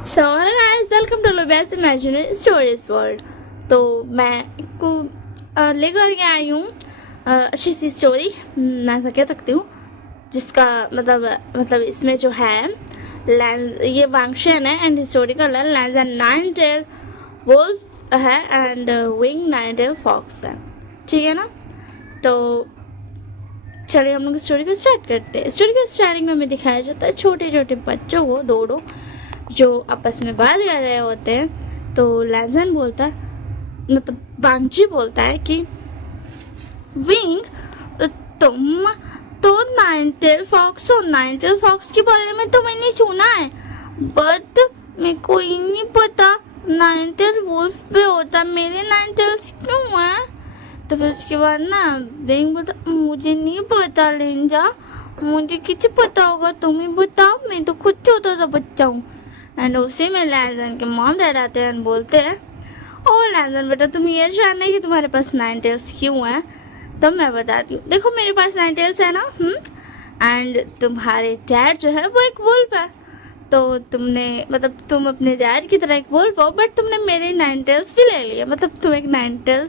So hello guys, welcome to लुबियास imaginary stories world. तो मैं को लेकर के आई हूँ अच्छी सी स्टोरी, मैं ऐसा कह सकती हूँ, जिसका मतलब इसमें जो है लैंस, ये वांगशन है एंड हिस्टोरिकल है। लैंस एंड नाइन टेल वुल्फ है एंड विंग नाइन टेल फॉक्स है, ठीक है ना। तो चलिए हम लोग स्टोरी को स्टार्ट करते हैं। स्टोरी के स्टार्टिंग में हमें दिखाया जाता है छोटे छोटे बच्चों को, दो जो आपस में बात कर रहे होते हैं। तो लैंसन बोलता है, मतलब बांगजी बोलता है कि विंग, तुम तो नाइनटेल फॉक्स हो। नाइनटेल फॉक्स के बारे में तो मैंने सुना है, बट मेरे को ही नहीं पता नाइनटेल वुल्फ पे होता। मेरे नाइनटेल्स क्यों है? तो फिर उसके बाद ना विंग बोलता, मुझे नहीं पता लेंजा, मुझे किसे पता होगा, तुम ही बताओ, मैं तो खुद छोटा सा बच्चा हूँ। एंड उसी में लैंसन के मॉम डैड आते हैं, बोलते हैं, ओ लैंसन बेटा, तुम ये जानना है कि तुम्हारे पास नाइन टेल्स क्यों है? तो मैं बताती हूँ, देखो मेरे पास नाइन टेल्स है ना, एंड तुम्हारे डैड जो है वो एक वुल्फ है। तो तुमने, मतलब तुम अपने डैड की तरह एक वुल्फ हो, बट तुमने मेरे नाइन टेल्स भी ले लिए, मतलब तुम एक नाइन टेल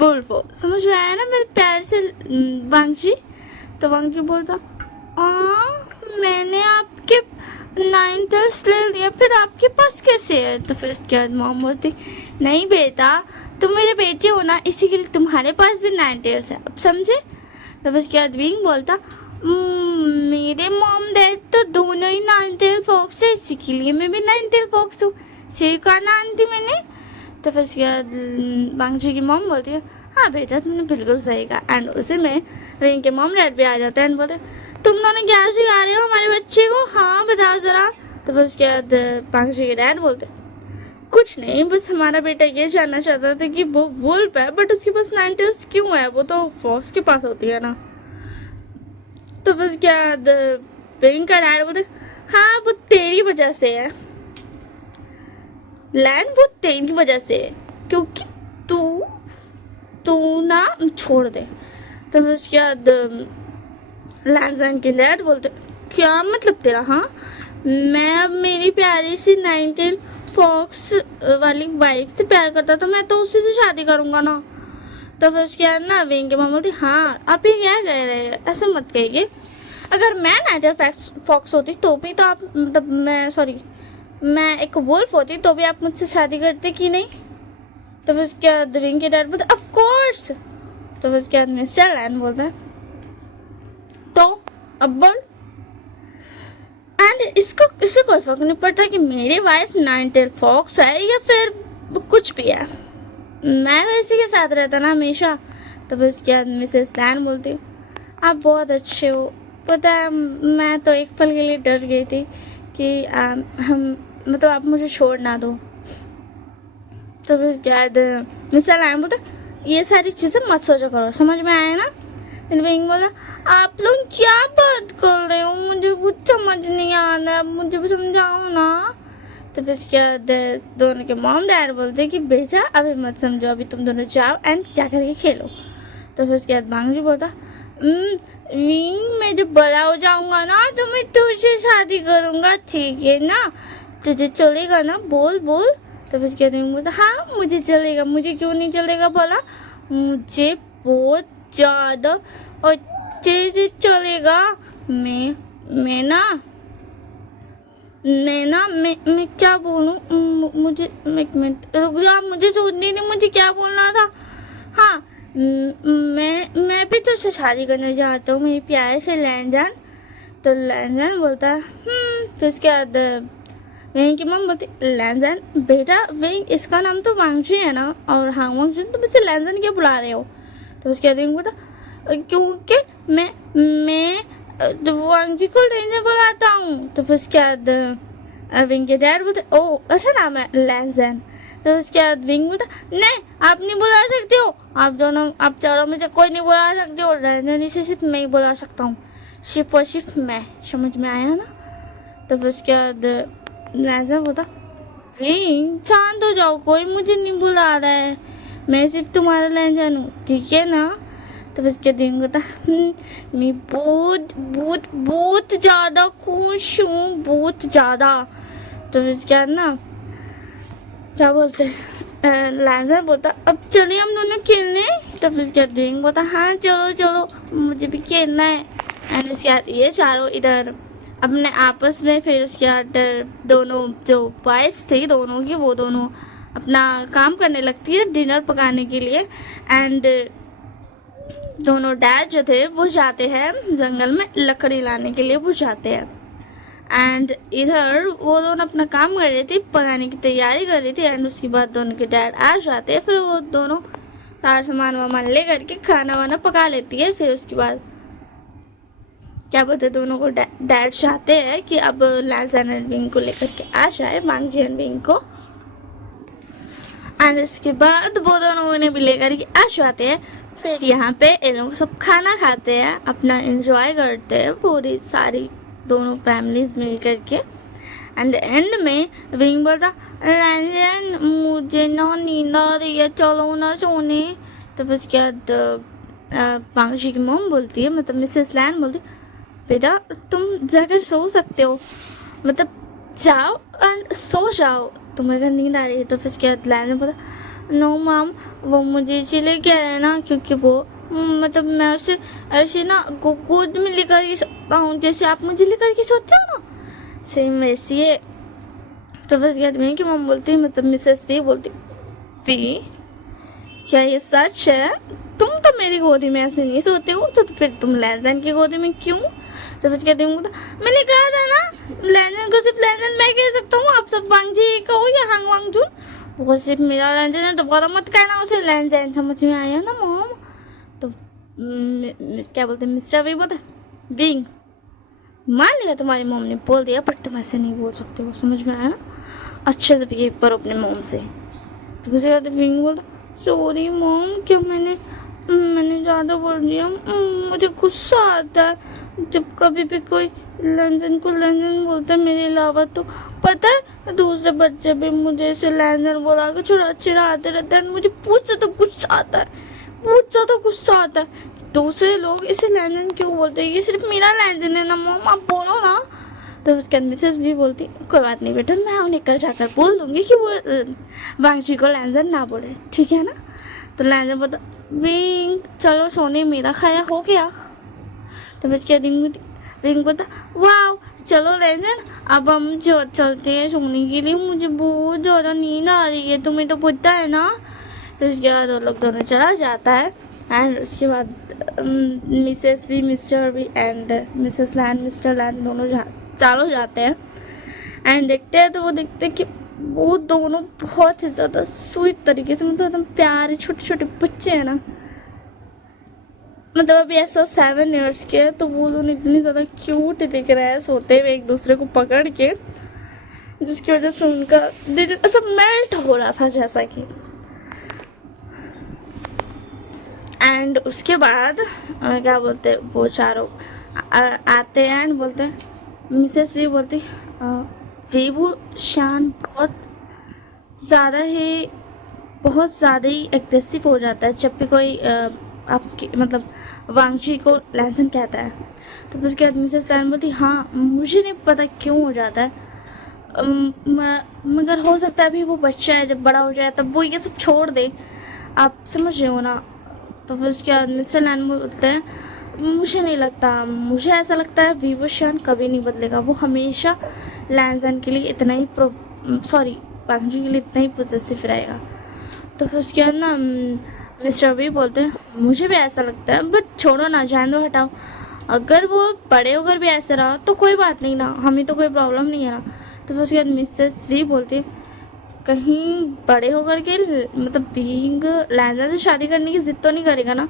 वुल्फ हो। समझ में आया ना मेरे प्यार से वांगजी? तो वांगजी बोलता, मैंने आपके नाइन टेल्स ले लिया, फिर आपके पास कैसे है? तो फिर उसके बाद मॉम बोलती, नहीं बेटा, तुम मेरे बेटे हो ना, इसी के लिए तुम्हारे पास भी नाइन टेल्स है, अब समझे? तो फिर उसके बाद विंग बोलता, मेरे मॉम डैड तो दोनों ही नाइन टेल फॉक्स है, इसी के लिए मैं भी नाइन टेल फॉक्स हूँ, सही कहा ना आंटी मैंने? तो फिर उसके बाद बांगजी की मॉम बोलती है, हाँ बेटा तुमने बिल्कुल सही कहा। एंड उसी में विंग के मॉम डैड भी आ जाते हैं एंड बोलते, तुम दोनों क्या सिखा रहे हो हमारे बच्चे को? हाँ बताओ जरा। तो फिर उसके बाद बांगजी के डैड बोलते, कुछ नहीं, बस हमारा बेटा ये जानना चाहता था कि वो वुल्फ है, बट उसके पास नाइन टेल्स क्यों है? वो तो फॉक्स के पास होती है ना। तो फिर उसके बाद विंग का डैड बोलते, हाँ वो तेरी वजह से है लैंड, वो तेरी वजह से है, क्योंकि तू तू ना छोड़ दे। तो फिर उसके बाद लैंसन के डैड बोलते, क्या मतलब तेरा? हाँ, मैं अब मेरी प्यारी सी नाइन टेल फॉक्स वाली वाइफ से प्यार करता, तो मैं तो उसी से शादी करूंगा ना। तो फिर उसके बाद ना विंग के मामा बोलती, हाँ आप ये क्या कह रहे हैं, ऐसे मत कहिए। अगर मैं नाइन टेल फॉक्स होती तो भी तो आप, मतलब मैं एक वुल्फ होती तो भी आप मुझसे शादी करते कि नहीं? तो फिर उसके बाद विंग के डैड बोलते, ऑफ कोर्स। तो फिर उसके बाद मिस्टर लैन बोलता है, तो अब बोल। एंड इससे कोई फर्क नहीं पड़ता कि मेरी वाइफ नाइन टेल फॉक्स है या फिर कुछ भी है, मैं तो इसी के साथ रहता ना हमेशा। तो फिर उसके बाद मिसेस लैन बोलती, आप बहुत अच्छे हो, पता है मैं तो एक पल के लिए डर गई थी कि हम, मतलब आप मुझे छोड़ ना दो। तो फिर उसके बाद मिसेस लैन बोलते, ये सारी चीज़ें मत सोचा करो, समझ में आया ना? विंग बोला, आप लोग क्या बात कर रहे हो, मुझे कुछ समझ नहीं आ रहा, मुझे भी समझाओ ना। तो फिर उसके बाद दोनों के मॉम डैड बोलते कि बेटा अभी मत समझो, अभी तुम दोनों जाओ एंड क्या करके खेलो। तो फिर उसके बाद बांगजी बोलता, विंग मैं जब बड़ा हो जाऊंगा ना तो मैं तुझसे शादी करूंगा, ठीक है ना? तुझे चलेगा ना? बोल बोल। तो फिर उसके बाद विंग बोलता, हाँ मुझे चलेगा, मुझे क्यों नहीं चलेगा बोला, मुझे बहुत ज़्यादा अच्छे से चलेगा। मैं ना मैं क्या बोलूँ, मुझे एक मिनट रुक जा, मुझे सोचने नहीं मुझे क्या बोलना था। हाँ, मैं भी तुझसे शादी करने चाहता हूँ, मेरी प्यारे से लैंजान। तो लैंजान बोलता है फिर उसके बाद विंग की मम बोलती, लैंजान बेटा, विंग इसका नाम तो वांगजी है ना, और हाँ वांगजी, तो वैसे लैंजान क्या बुला रहे हो? तो उसके बाद बोलता, क्योंकि मैं वांगजी को लेने बुलाता हूँ। तो फिर उसके बाद विंग के डैड बोलते, ओ अच्छा नाम है लैंसन। तो उसके बाद विंग बोलता, नहीं आप नहीं बुला सकते हो, आप दोनों, आप चारों में से कोई नहीं बुला सकते हो, लैंसन से सिर्फ मैं ही बुला सकता हूँ, सिर्फ और सिर्फ मैं। समझ में आया ना? तो फिर उसके बाद लैंसन बोलता, विंग शांत हो जाओ, कोई मुझे नहीं बुला रहा है, मैं सिर्फ तुम्हारा लैंसन हूँ, ठीक है ना? तो उसके दिन होता, मैं बहुत बहुत बहुत ज़्यादा खुश हूँ, बहुत ज़्यादा। तो फिर क्या ना क्या बोलते हैं लैंजन बोलता अब चलिए हम दोनों खेलने। तो फिर क्या ड्यूइंग बोलता हाँ चलो चलो मुझे भी खेलना है। एंड उसके बाद ये चारों इधर अपने आपस में, फिर उसके बाद दोनों जो वाइफ्स थी दोनों की वो दोनों अपना काम करने लगती है डिनर पकाने के लिए। एंड दोनों डैड जो थे वो जाते हैं जंगल में लकड़ी लाने के लिए, वो जाते हैं। एंड इधर वो दोनों अपना काम कर रही थी, पकाने की तैयारी कर रही थी। एंड उसके बाद दोनों के डैड आ जाते हैं, फिर वो दोनों सारा सामान वामान ले करके खाना वाना पका लेती है। फिर उसके बाद क्या बोलते हैं दोनों को डैड चाहते हैं कि अब लैंजन एंड विंग को लेकर के आ जाए, वांगजी एंड विंग को। एंड इसके बाद वो दोनों उन्हें भी लेकर के आ जाते हैं। फिर यहाँ पे ये लोग सब खाना खाते हैं, अपना एंजॉय करते हैं पूरी सारी दोनों फैमिलीज मिल करके। एंड एंड में विंग बोलता लैंजन मुझे ना नींद आ रही है, चलो ना सोने। तो फिर उसके बाद वांगजी की मॉम बोलती है, मतलब मिसेस लैन बोलती बेटा तुम जाकर सो सकते हो, मतलब जाओ एंड सो जाओ, तुम्हें अगर नींद आ रही है। तो फिर उसके बाद लैन ने बोला नो मैम वो मुझे इसीलिए कह रहे हैं ना क्योंकि वो मतलब मैं उसे ऐसे ना गोद में लेकर के सोता हूँ, जैसे आप मुझे लेकर के सोते हो ना सेम वैसी है। तो फिर क्या कि मम बोलती मतलब मिसेस वी बोलती वी क्या ये सच है, तुम तो मेरी गोदी में ऐसे नहीं सोते हो, तो फिर तुम लैंजन की गोदी में क्यों। तो फिर कहती हूँ मैंने कहा था ना लैंजन को सिर्फ लैंजन मैं कह सकता हूँ, आप सब वांगजी कहो या हांग वांगजून, वो सिर्फ मेरा लैंजन है, तो बड़ा मत कहना उसे लैंजन, समझ में आया ना मॉम। तो क्या बोलते हैं मिस्टर वी बोलते बिंग मान लिया तुम्हारी मॉम ने बोल दिया, बट तुम ऐसे नहीं बोल सकते हो, समझ में आया ना, अच्छे से बिहेव करो अपने मॉम से। तो उसे कहते बिंग बोलता सॉरी मॉम क्या मैंने ज़्यादा बोल दिया, मुझे गुस्सा आता है जब कभी भी कोई लैंजन को लैंजन बोलता है मेरे अलावा। तो पता है दूसरे बच्चे भी मुझे इसे लैंजन बोला के थोड़ा चिढ़ाते रहते हैं, मुझे पूछता तो गुस्सा आता है दूसरे लोग इसे लैंजन क्यों बोलते हैं, ये सिर्फ मेरा लैंजन है ना मॉम, आप बोलो ना। तो उसके बाद मिसेस भी बोलती कोई बात नहीं बेटा, मैं उन्हें कल जाकर बोल दूंगी कि वो वांगजी को लैंजन ना बोले, ठीक है ना। तो लैंजन बोलता विंग चलो सोने, मेरा खाया हो गया। तो फिर क्या विंग बोलता वाह चलो लैंजन अब हम जो चलते हैं सोने के लिए, मुझे बहुत ज़्यादा नींद आ रही है, तुम्हें तो पता है ना। फिर उसके बाद वो लोग दोनों चला जाता है। एंड उसके बाद Mrs V Mr V and Mrs Lan Mr Lan दोनों चारों जाते हैं। एंड देखते हैं तो वो देखते हैं कि वो दोनों बहुत ही ज़्यादा स्वीट तरीके से, मतलब एकदम प्यारे छोटे छोटे बच्चे हैं ना, मतलब अभी ऐसा 7 years के है, तो वो दोनों इतनी ज़्यादा क्यूट दिख रहा है सोते हुए एक दूसरे को पकड़ के, जिसकी वजह से उनका दिल ऐसा मेल्ट हो रहा था जैसा कि। एंड उसके बाद क्या बोलते वो चारों आते हैं एंड बोलते हैं मिसेस वी बोलती वीवू शान बहुत ज़्यादा ही एग्रेसिव हो जाता है जब भी कोई आपकी मतलब वांगजी को लैंजन कहता है। तो उसके बाद मिसेस लैन बोलती हाँ मुझे नहीं पता क्यों हो जाता है, मगर हो सकता है अभी वो बच्चा है, जब बड़ा हो जाए तब वो ये सब छोड़ दे, आप समझ रहे हो ना। तो फिर उसके बाद मिस्टर लैन बोलते हैं मुझे नहीं लगता, मुझे ऐसा लगता है वीवू शान कभी नहीं बदलेगा, वो हमेशा लैंजन के लिए इतना ही वांगजी के लिए इतना ही पॉजिटिव रहेगा। तो फिर उसके बाद ना मिस्टर वी बोलते हैं मुझे भी ऐसा लगता है, बट छोड़ो ना, जान दो, हटाओ, अगर वो बड़े होकर भी ऐसे रहा तो कोई बात नहीं ना, हमें तो कोई प्रॉब्लम नहीं है ना। तो फिर उसके बाद मिसेस वी बोलती है कहीं बड़े होकर के मतलब बीइंग लैंजन से शादी करने की जिद तो नहीं करेगा ना,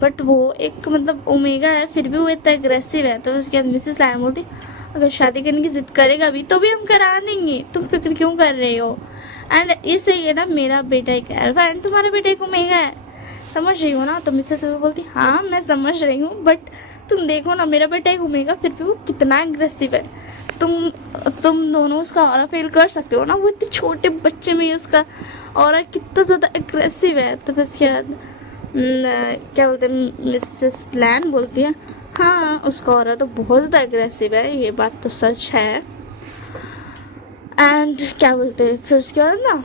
बट वो एक मतलब ओमेगा है फिर भी वो इतना एग्रेसिव है। तो उसके बाद मिसेस लैन बोलती अगर शादी करने की जिद करेगा भी तो भी हम करा देंगे, तुम फिक्र क्यों कर रहे हो। एंड इससे ये ना मेरा बेटा एक अल्फा एंड तुम्हारा बेटा एक ओमेगा है, समझ रही हो ना। तो मिसेस वी बोलती हाँ मैं समझ रही हूँ, बट तुम देखो ना मेरा बेटा एक ओमेगा फिर भी वो कितना एग्रेसिव है, तुम दोनों उसका ऑरा फील कर सकते हो ना, वो इतने छोटे बच्चे में उसका ऑरा कितना ज़्यादा एग्रेसिव है। तो बस क्या बोलते हैं मिसेस लैन बोलती है हाँ उसका ऑरा तो बहुत ज़्यादा एग्रेसिव है, ये बात तो सच है। एंड क्या बोलते हैं, फिर उसके बाद ना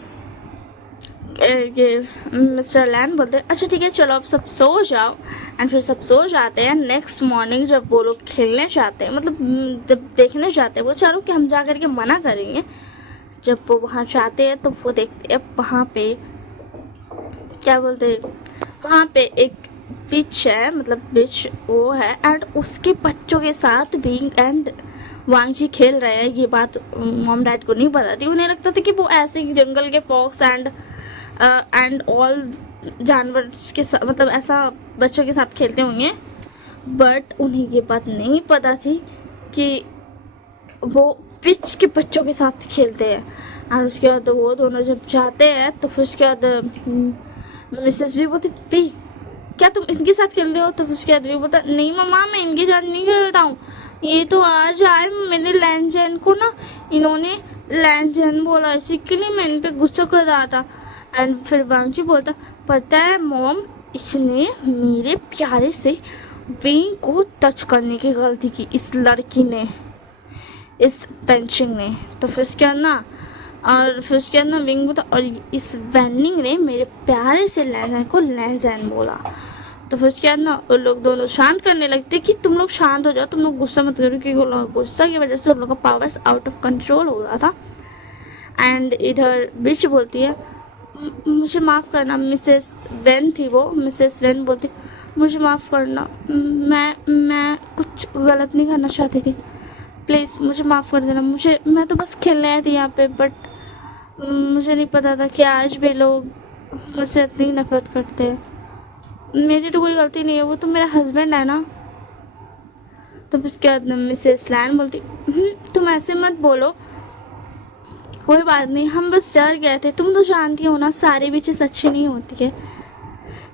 ये मिस्टर लैन बोलते हैं अच्छा ठीक है चलो अब सब सो जाओ। एंड फिर सब सो जाते हैं। नेक्स्ट मॉर्निंग जब वो लोग खेलने जाते हैं, मतलब जब देखने जाते हैं वो चारों कि हम जा करके मना करेंगे, जब वो वहाँ जाते हैं तो वो देखते हैं वहाँ पे क्या बोलते हैं, वहाँ पे एक बिच है, मतलब बिच वो है एंड उसके बच्चों के साथ भी एंड वांगजी खेल रहे हैं। ये बात मॉम डैड को नहीं पता थी। उन्हें लगता था कि वो ऐसे ही जंगल के फॉक्स एंड ऑल जानवर के साथ, मतलब ऐसा बच्चों के साथ खेलते होंगे, बट उन्हें ये बात नहीं पता थी कि वो पिच के बच्चों के साथ खेलते हैं। और उसके बाद वो दोनों जब जाते हैं तो फिर उसके बाद मिसेस भी बोलती प्री क्या तुम इनके साथ खेलते हो, तो उसके बाद भी बोलता नहीं मम्मा मैं इनके साथ नहीं खेलता हूँ, ये तो आज आए मैंने लैंजन को ना, इन्होंने लैंजन बोला इसीलिए मैं इन पे गुस्सा कर रहा था। एंड फिर वांगजी बोलता पता है मॉम इसने मेरे प्यारे से विंग को टच करने की गलती की, इस लड़की ने, इस पेंचिंग ने। तो फिर उसके बाद ना और फिर उसके बाद ना विंग बोलता और इस वैनिंग ने मेरे प्यारे से लैंजन को लैंजन बोला। तो फिर उसके बाद ना उन लोग दोनों शांत करने लगते कि तुम लोग शांत हो जाओ, तुम लोग गुस्सा मत करो, क्योंकि गुस्सा की वजह से उन लोग का पावर्स आउट ऑफ कंट्रोल हो रहा था। एंड इधर बिच बोलती है मुझे माफ़ करना, मिसेस वेन थी वो, मिसेस वेन बोलती मुझे माफ़ करना, मैं कुछ गलत नहीं करना चाहती थी, प्लीज़ मुझे माफ़ कर देना, मैं तो बस खेलने आई थी यहाँ पे, बट मुझे नहीं पता था कि आज भी लोग मुझसे इतनी नफरत करते हैं, मेरी तो कोई गलती नहीं है, वो तो मेरा हस्बैंड है ना। तो उसके बाद मिसेस लैन बोलती तुम ऐसे मत बोलो, कोई बात नहीं, हम बस डर गए थे, तुम तो जानती हो ना सारी बिचेस अच्छी नहीं होती है।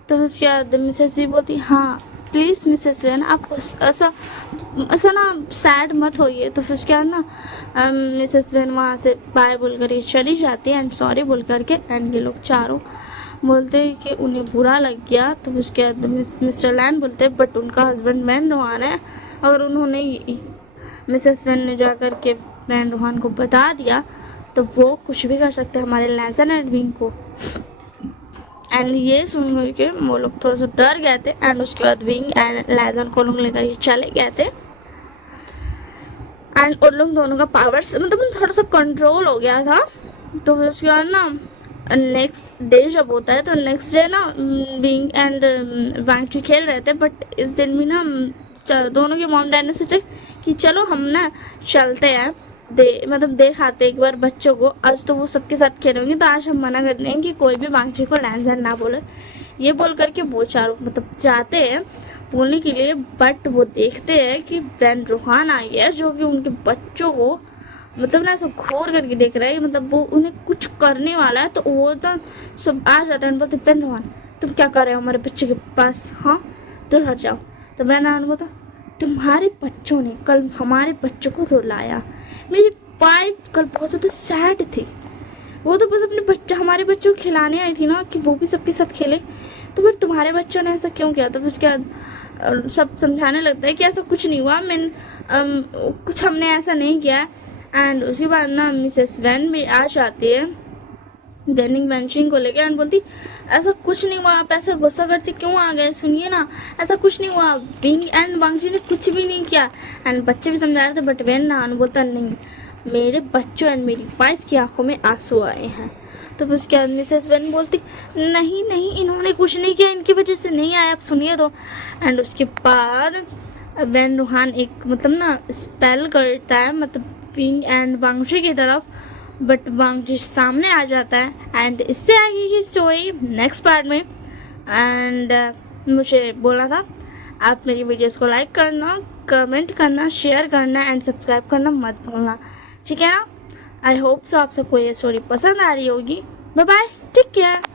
तो उसके बाद मिसेस भी बोलती हाँ प्लीज़ मिसेस वेन आप ऐसा ना सैड मत होइए। तो फिर उसके बाद ना मिसेस वेन वहाँ से बाय बोल कर चली जाती है एंड सॉरी बोल करके। एंड ये लोग चारों बोलते हैं कि उन्हें बुरा लग गया। तो उसके बाद मिस्टर लैन बोलते हैं बट उनका हस्बैंड वैन रोहान है, अगर उन्होंने मिसेस वेन ने जा कर के वैन रोहान को बता दिया तो वो कुछ भी कर सकते हैं हमारे लैंसन एंड विंग को। एंड ये सुन करके वो लोग थोड़ा सा डर गए थे। एंड उसके बाद विंग एंड लैंसन को लोग लेकर ये चले गए थे। एंड उन लोग दोनों का पावर्स मतलब थोड़ा सा कंट्रोल हो गया था। तो फिर उसके बाद ना नेक्स्ट डे जब होता है तो नेक्स्ट डे ना विंग एंड वांगजी खेल रहे थे, बट इस दिन भी ना दोनों के मॉम डैड ने सोचा कि चलो हम ना चलते हैं देख आते एक बार बच्चों को, आज तो वो सबके साथ खेलेंगे तो आज हम मना कर देंगे कि कोई भी वांगजी को लैंसन ना बोले। ये बोल करके वो चारों मतलब जाते हैं बोलने के लिए, बट वो देखते हैं कि वैन रोहान आई है जो कि उनके बच्चों को मतलब ना ऐसा घोर करके देख रहा है, मतलब वो उन्हें कुछ करने वाला है। तो वो तो सब आ जाते हैं, बोलते वैन रोहान तुम क्या कर रहे हो हमारे बच्चे के पास, हाँ दूर हट जाओ। तो वैन रोहान बोलता तुम्हारे बच्चों ने कल हमारे बच्चों को रुलाया, मेरी वाइफ कल बहुत ज़्यादा सैड थी, वो तो बस अपने बच्चे हमारे बच्चों को खिलाने आई थी ना कि वो भी सबके साथ खेले, तो फिर तुम्हारे बच्चों ने ऐसा क्यों किया। तो फिर उसके बाद सब समझाने लगता है कि ऐसा कुछ नहीं हुआ, कुछ हमने ऐसा नहीं किया। एंड उसके बाद ना मिसेस वैन भी आ जाती है वेनिंग वेंचिंग को लेकर एंड बोलती ऐसा कुछ नहीं हुआ, आप ऐसा गुस्सा करते क्यों आ गए, सुनिए ना ऐसा कुछ नहीं हुआ, विंग एंड वांगजी ने कुछ भी नहीं किया। एंड बच्चे भी समझा रहे थे, बट वैन ना बोलता नहीं मेरे बच्चों एंड मेरी वाइफ की आंखों में आंसू आए हैं। तो फिर उसके बाद मिसेस वैन बोलती नहीं नहीं इन्होंने कुछ नहीं किया, इनकी वजह से नहीं आया, आप सुनिए तो। एंड उसके बाद वैन रोहान एक मतलब ना स्पेल करता है मतलब विंग एंड वांगजी की तरफ, बट वांगजी सामने आ जाता है। एंड इससे आगे की स्टोरी नेक्स्ट पार्ट में। एंड मुझे बोला था आप मेरी वीडियोस को लाइक करना, कमेंट करना, शेयर करना एंड सब्सक्राइब करना मत भूलना, ठीक है ना। आई होप सो आप सबको ये स्टोरी पसंद आ रही होगी। Bye bye, take care.